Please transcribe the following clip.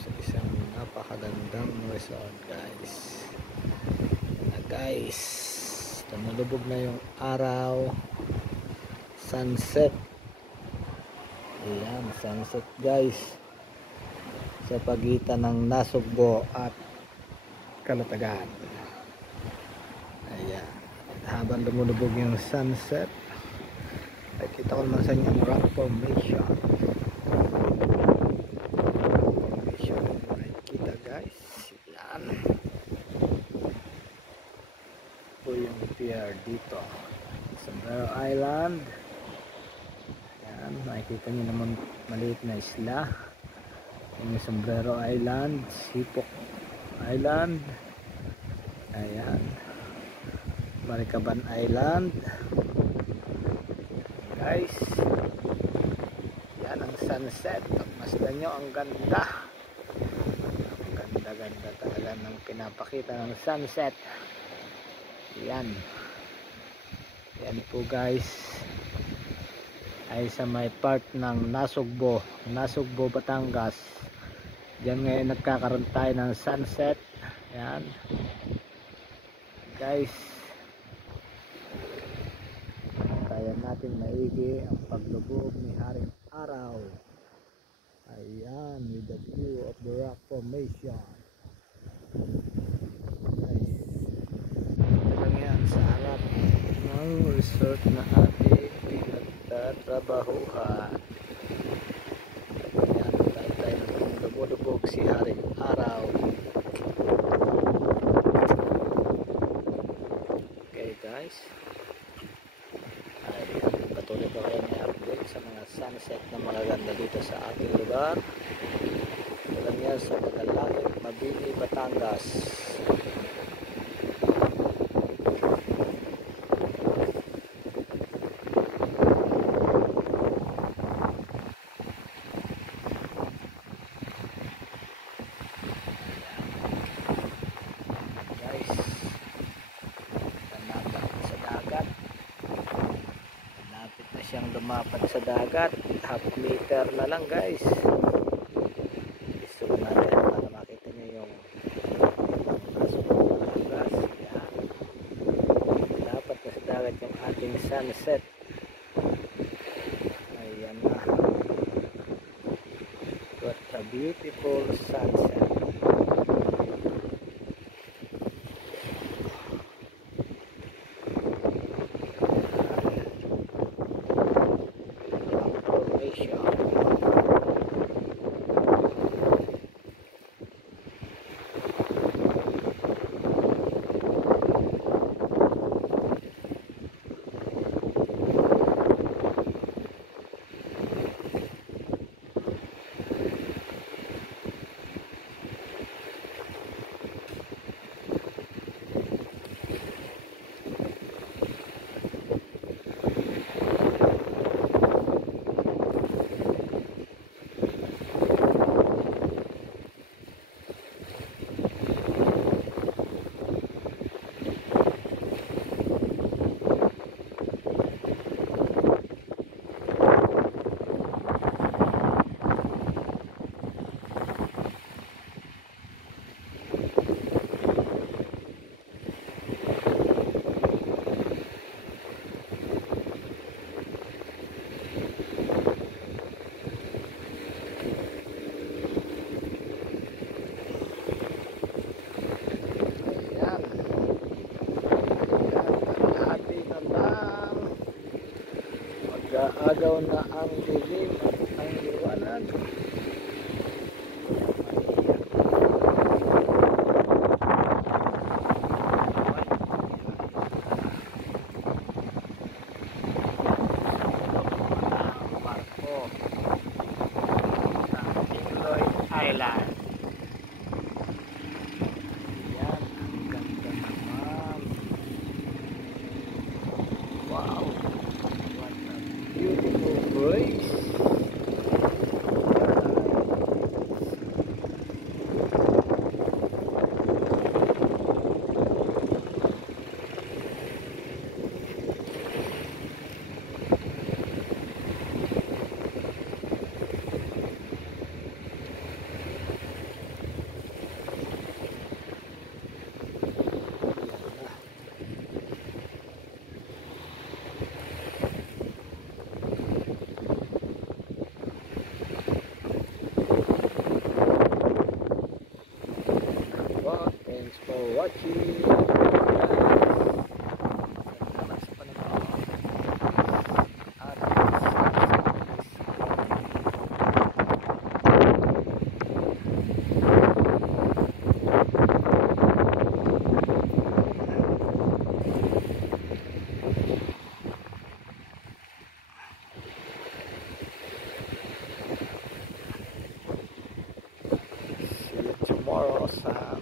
sa isang napakagandang resort guys. Guys, lumulubog na yung araw, sunset. Ayan, sunset guys, sa pagitan ng Nasugbo at Calatagan. Ayan, habang lumulubog yung sunset, ay kita ko naman sa inyo ang rock formation. Kita guys, yan po yung pier dito, Sombrero Island. Yan, makikita nyo naman maliit na isla, yung Sombrero Island, Sipok Island, ayan, Maricaban Island guys. Yan ang sunset. Masdan nyo, ang ganda, ganda talaga ng pinapakita ng sunset. Yan po guys, ay sa may part ng Nasugbo, Batangas. Diyan ngayon nagkakaroon tayo ng sunset. Yan guys, kaya natin maigi ang paglubog ni Haring Araw. Ayan, with the view of the rock formation. Lang yan sa harap ng resort na ating pinagtatrabahuhan. Ayan, tayo lumulubog si Haring Araw. Okay guys, ay patuloy ko kayo may update sa mga sunset na magaganda dito sa ating lugar. Alam yan sa Tagalangit, Mabini, Batangas. Siyang lumapat sa dagat, half meter na lang guys. Iso natin para makita nyo yung gas. Dapat na sa dagat yung ating sunset. Ayan na, what a beautiful sunset. Agaw na ang dilim at ang liwanag. Barko sa Iloy Island. Yan, ang ganda naman. Wow, what a beautiful place. watching. Salamat sa panonood. See you tomorrow sa